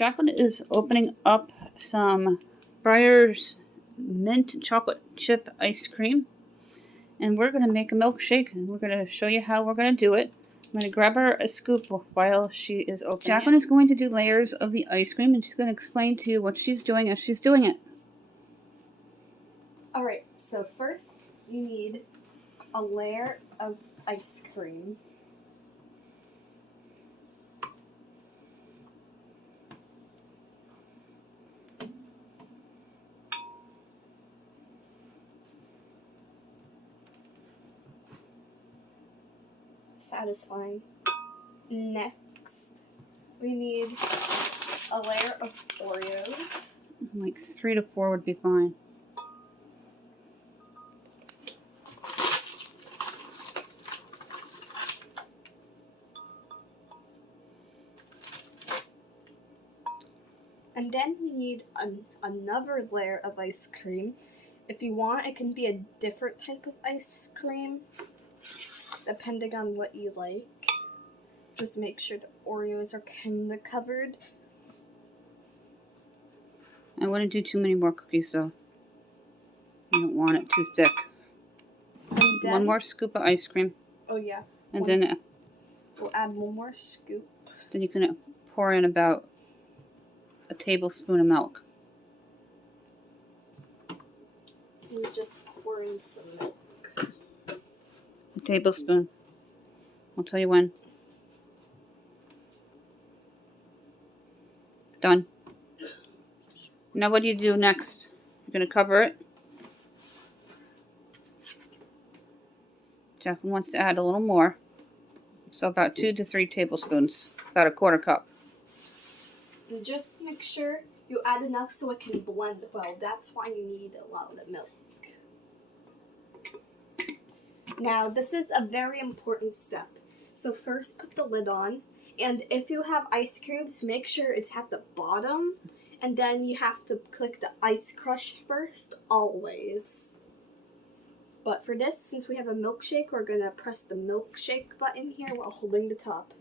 Jacqueline is opening up some Breyer's mint chocolate chip ice cream. And we're going to make a milkshake. And we're going to show you how we're going to do it. I'm going to grab her a scoop while she is opening Jacqueline is going to do layers of the ice cream. And she's going to explain to you what she's doing as she's doing it. Alright, so first you need a layer of ice cream. Satisfying. Next, we need a layer of Oreos. Like 3 to 4 would be fine. And then we need another layer of ice cream. If you want, it can be a different type of ice cream, depending on what you like. Just make sure the Oreos are kind of covered. I wouldn't do too many more cookies though. You don't want it too thick. And then, 1 more scoop of ice cream. Oh yeah. And then we'll add 1 more scoop. Then you can pour in about a tablespoon of milk. We just pour in some milk. A tablespoon. I'll tell you when. Done. Now what do you do next? You're going to cover it. Jacqueline wants to add a little more. So about 2 to 3 tablespoons. About a 1/4 cup. And just make sure you add enough so it can blend well. That's why you need a lot of milk. Now, this is a very important step. So first, put the lid on. And if you have ice creams, make sure it's at the bottom. And then you have to click the ice crush first, always. But for this, since we have a milkshake, we're going to press the milkshake button here while holding the top.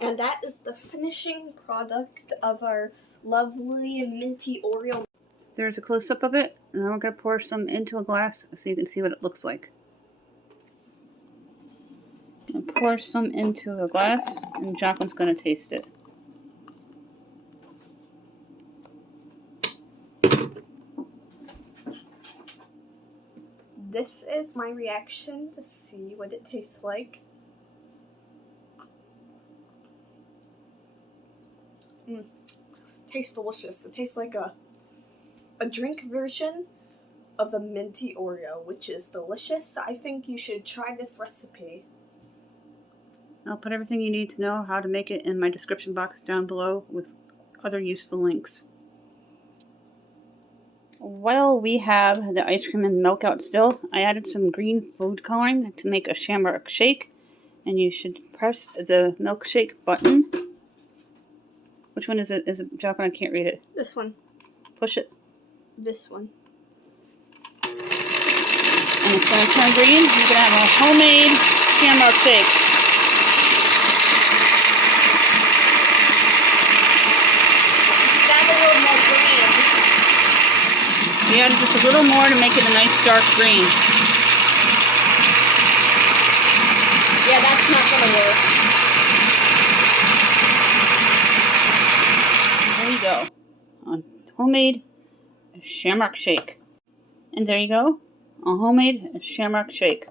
And that is the finishing product of our lovely minty Oreo. There's a close-up of it, and then we're going to pour some into a glass so you can see what it looks like. I'll pour some into a glass, and Jacqueline's going to taste it. This is my reaction to see what it tastes like. Tastes delicious. It tastes like a drink version of a minty Oreo, which is delicious. I think you should try this recipe. I'll put everything you need to know how to make it in my description box down below with other useful links. While we have the ice cream and milk out still, I added some green food coloring to make a Shamrock Shake. And you should press the milkshake button. Which one is it? Is it Jacqueline? I can't read it. This one. Push it. This one. And it's going to turn green. You're going to have a homemade Shamrock Shake. Add a little more green. You add just a little more to make it a nice dark green. Yeah, that's not going to work. There you go. A homemade Shamrock Shake. And there you go. A homemade Shamrock Shake.